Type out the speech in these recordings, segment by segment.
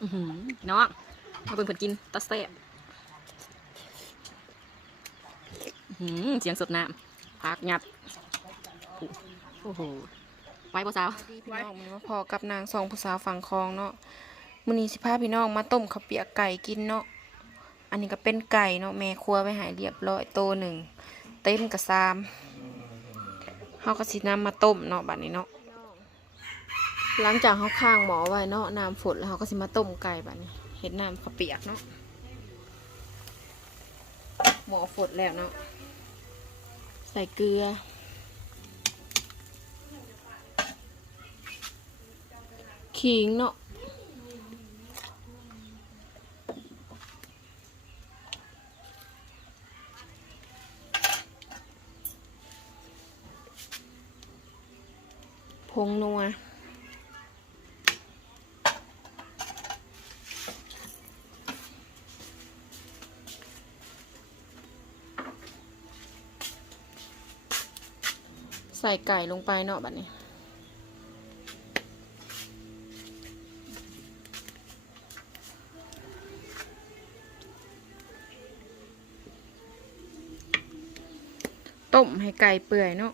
อื้อหือพี่น้องมาเบิ่งเพิ่นกินตาแซ่บเสียงสดน้ำพักหยัดโอ้โหไว้บ่สาวพี่น้องมันมาพอกับนางสองผู้สาวฝั่งคลองเนาะมื้อนี้สิพาพี่น้องมาต้มข้าวเปียกไก่กินเนาะอันนี้ก็เป็นไก่เนาะแม่ครัวไว้ใหายเรียบร้อยโตหนึ่งเต็มกระซามเฮาก็สินำมาต้มเนาะบัดนี้เนาะ หลังจากเฮาข้างหมอไว้เนาะน้ำฝนแล้วเฮาก็สิมาต้มไก่แบัดนี้ เห็ดน้ำข้าเปียกเนาะหมอฝดแล้วเนาะใส่เกลือ ขิงเนาะพงนัว ใส่ไก่ลงไปเนาะบัดนี้ต้มให้ไก่เปื่อยเนาะ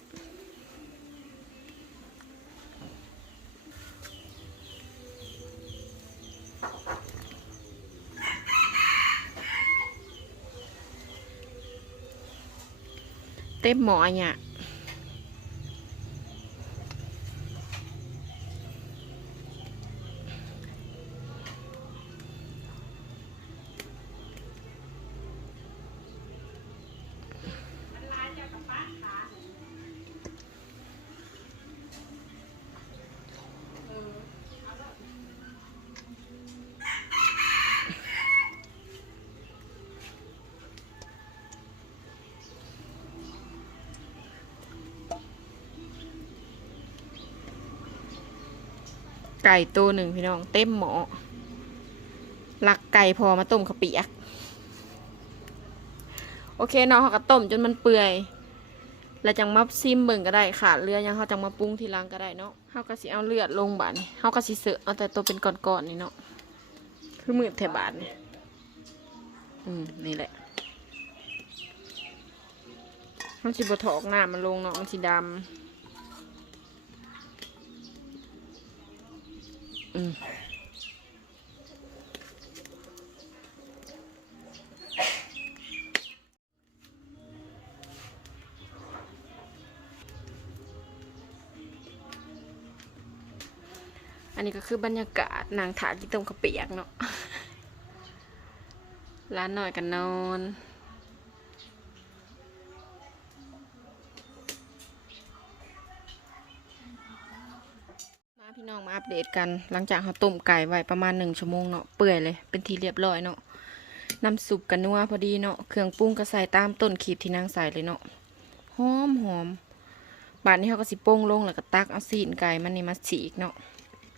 เต็มหมอเนี่ย ไก่ตัวหนึ่งพี่น้องเต็มหมอหลักไก่พอมาต้มข้าวเปียก โอเคเนาะเขาก็ต้มจนมันเปื่อย แล้วจังมาซิมเบิ่งก็ได้ขาดเลือดยังเขาจังมาปรุงทีหลังก็ได้เนาะเขาก็สิเอาเลือดลงบาดนี่เขาก็สิเสือเอาแต่ตัวเป็นก้อนๆนี่เนาะคือมือแถบาดนี่อืมนี่แหละมันสิบะถอกหน้ามันลงเนาะมันสิดำ อืมอันนี้ก็คือบรรยากาศนางถาที่ต้มข้าวเปียกเนาะร้านหน่อยกันนอน เดตกันหลังจากเขาต้มไก่ไว้ประมาณหนึ่งชั่วโมงเนาะเปื่อยเลยเป็นทีเรียบร้อยเนาะน้ำซุปกันนัวพอดีเนาะเครื่องปรุงก็ใส่ตามต้นขีบที่นางใส่เลยเนาะหอมหอมบาดนี้เขาก็สิโป้งลงแล้วก็ตักเอาซีนไก่มันนี่มาฉีกเนาะ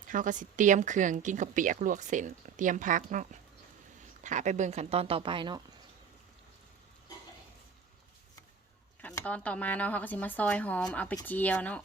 เขาก็สิเตรียมเครื่องกินกับเปียกลวกเส้นเตรียมพักเนาะถ้าไปเบิ่งขั้นตอนต่อไปเนาะขั้นตอนต่อมาเนาะเขาก็สิมาซอยหอมเอาไปเจียวเนาะ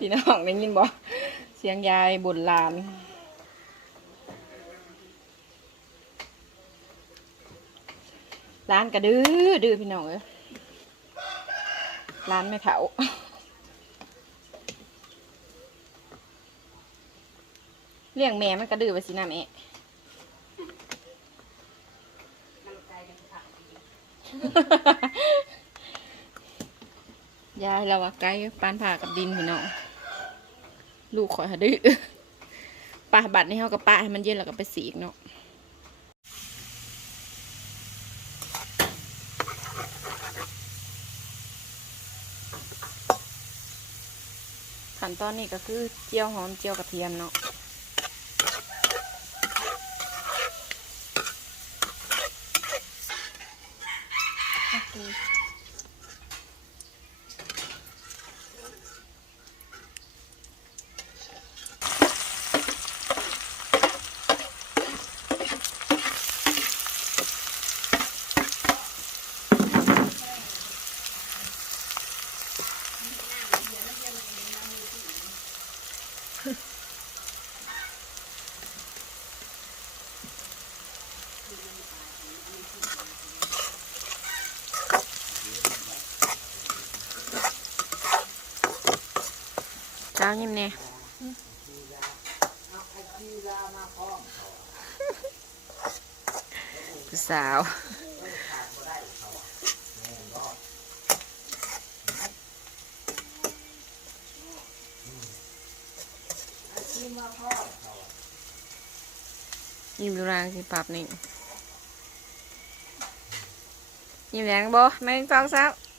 พี่น้องได้ยินบ่เสียงยายบ่นหลานร้านกระดื้อดื้อพี่น้องเอ้ยร้านไม่เถาเลี้ยงแม่มันกระดื้อไปสินะแม่ยายเราว่าไกลปานผ่ากับดินพี่น้อง ลูกขอยหาดื้อป้าบัดนี้เขากับป้าให้มันเย็นแล้วก็ไปสีอีกเนาะขั้นตอนนี้ก็คือเจียวหอมเจียวกระเทียมเนาะ เจ้ายิ้มเนี่ยผู้สาวยิ้มดูรางสิปรับนี่ยิ้มแดงบ่แม่งสองสามโ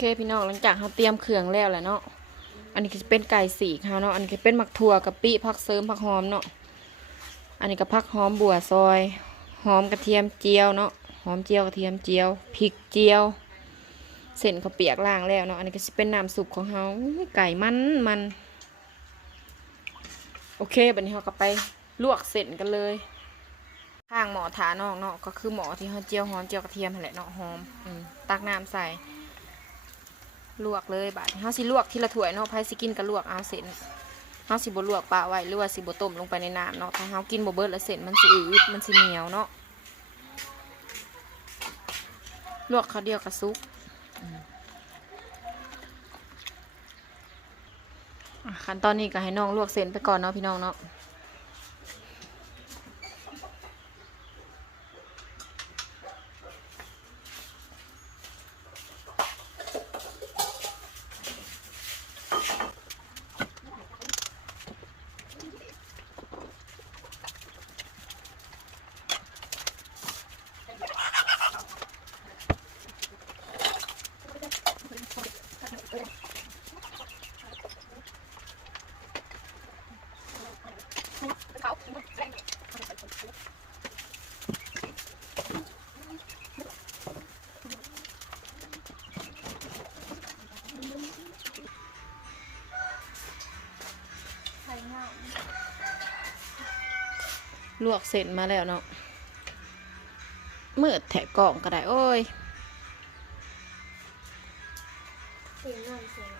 เคพี่น้องหลังจากเราเตรียมเครื่องแล้วแหละเนาะ อันนี้จะเป็นไก่สีเขาเนาะ อันนี้เป็นหมักถั่วกะปิผักเสริมผักหอมเนาะ อันนี้ก็ผักหอมบัวซอย หอมกระเทียมเจียวเนาะ หอมเจียวกระเทียมเจียว พริกเจียว เส้นข้าวเปียกล่างแล้วเนาะ อันนี้ก็จะเป็นน้ำซุปของเขาไก่มันมัน โอเคบัดนี้เราก็ไปลวกเส้นกันเลยข้างหมอถานอกเนาะก็คือหมอที่เขาเจียวหอมเจียวกระเทียมแหละเนาะหอมอืมตักน้ำใส่ ลวกเลยบาดเฮาสิลวกทีละถ้วยเนาะไผสิกินก็ลวกเอาเส้นเฮาสิบ่ลวกปลาไว้หรือว่าสิบ่ต้มลงไปในน้ำเนาะถ้าเฮากินบ่เบิดแล้วเส้นมันสิอืดมันสิเหนียวเนาะลวกเขาวเดียวกับซุกขั้นตอนนี้ก็ให้น้องลวกเส้นไปก่อนเนาะพี่น้องเนาะ ลวกเสร็จมาแล้วเนาะมืดแถะกล่องก็ได้ โอ้ยเสียงหน่องเสียงหน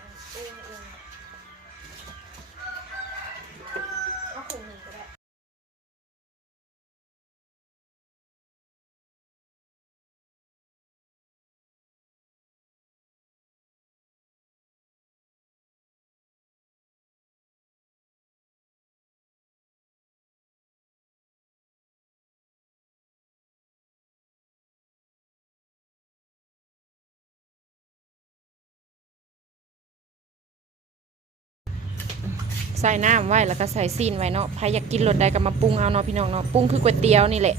่อย ใส่น้ำไว้แล้วก็ใส่ซีนไว้เนาะใครอยากกินรสใดก็มาปรุงเอาเนาะพี่น้องเนาะปรุงคือก๋วยเตี๋ยวนี่แหละ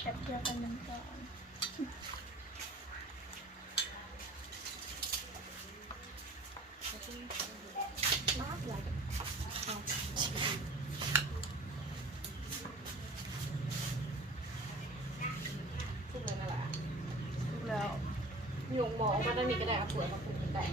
แป๊บเดียวกันน้ำก่อน มากเลย ทุกเลยนั่นแหละทุกแล้วห ยงหมอมาด้านนี้ก็ได้เอาถั่วมาปรุงกันได้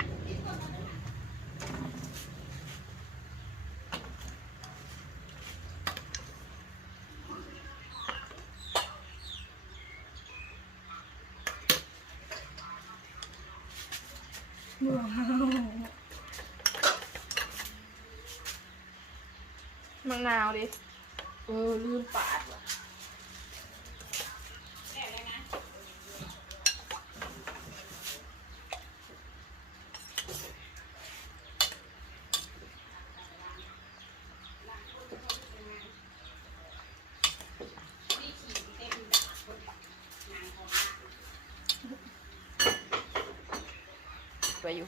มังนาวดิ เออลืมปาดว่ะไปอยู่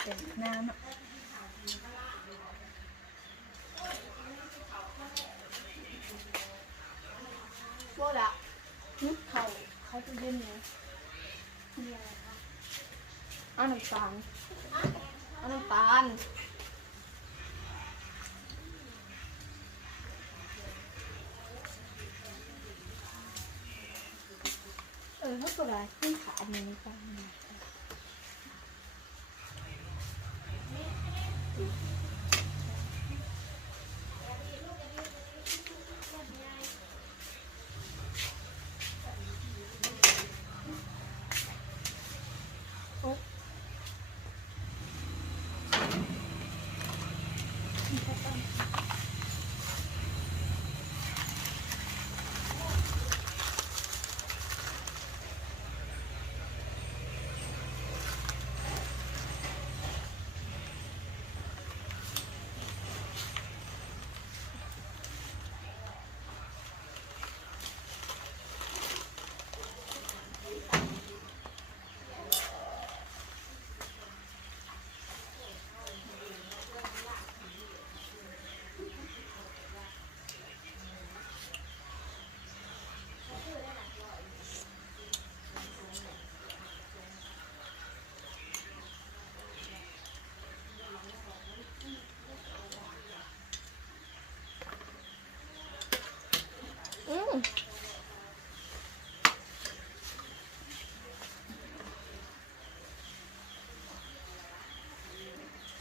เป็นน้ำอะโบละนึกเขาเขาจะเล่นไงมีอะไรคะเอาน้ำตาลเอาน้ำตาลเออถ้าเกิดอะไรขึ้นขาอันนี้ฟังอืม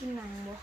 กินหนังบ่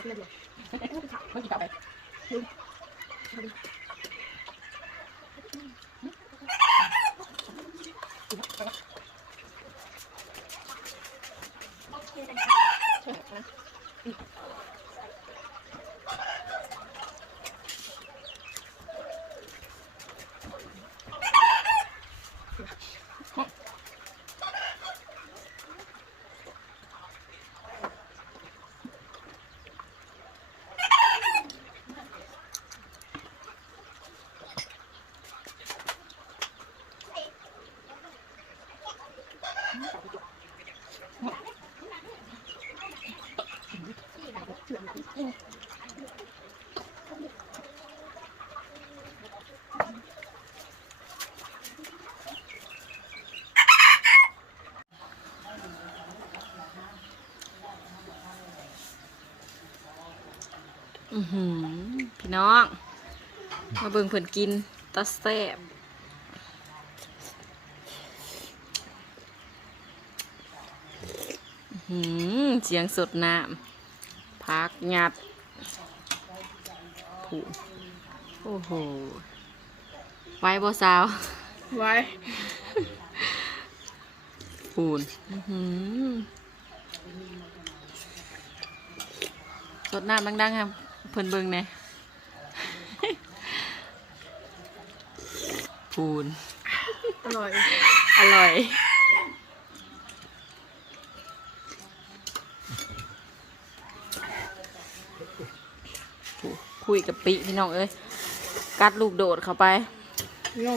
Tidak, dia. พี่น้อง มาเบิ่งเพิ่นกินตาแซ่บอื้อหือเสียงสดน้ำพักหยัดผูโอ้โห ไว้บ่สาว ไว้ปูนอื้อหือสดน้ำดังๆครับ เพิ่นเบิ่งแหน่ปูน อร่อย อร่อยคุยกับปิพี่น้องเอ้ย กัดลูกโดดเข้าไป โน่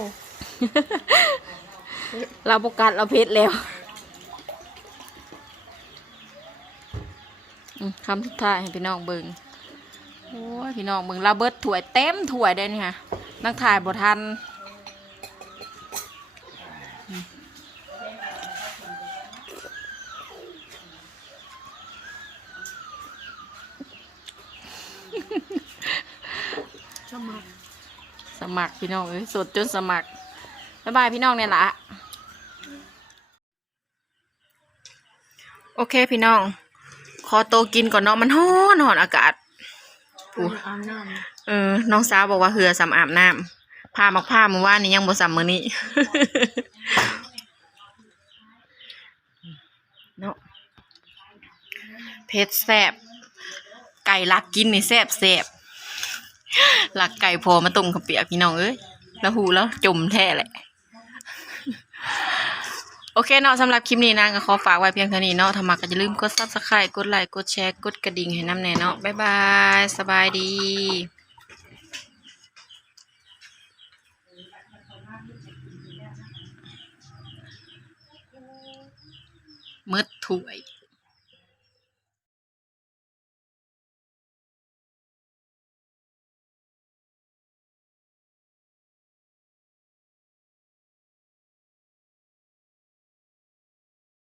เราบกัดเราเพชรแล้วอืมคำสุดท้ายให้พี่น้องเบิงโอ้ ยพี่น้องเบิงเราเบิดถ้วยเต็มถ้วยได้นี่ค่ะนักถ่ายบทันสมัครพี่น้องเอ้ยสดจนสมัครบ๊ายบายพี่น้องเนี่ยละโอเคพี่น้อง ขอโตกินก่อนเนาะมันฮ้อนหอนอากาศ ปูอาบน้เออ น้องสาวบอกว่าเหือสำอาบน้ำผ้ามักผ้ามือว่านนี่ยังบ่สำมือนี้เนาะเผ็ดแซ่บไก่ลักกินนี่แซ่บแซ่บลักไก่พอมาต้มข้าวเปียกพี่น้องเอ้ยแล้วหูแล้วจมแท้แหละ โอเคเนาะสำหรับคลิปนี้นะก็ขอฝากไว้เพียงเท่านี้เนาะถ้ามักก็อย่าลืมกด subscribe กดไลค์กดแชร์กดกระดิ่งให้น้ำแน่เนาะบ๊ายบายสบายดีมืดถ้วย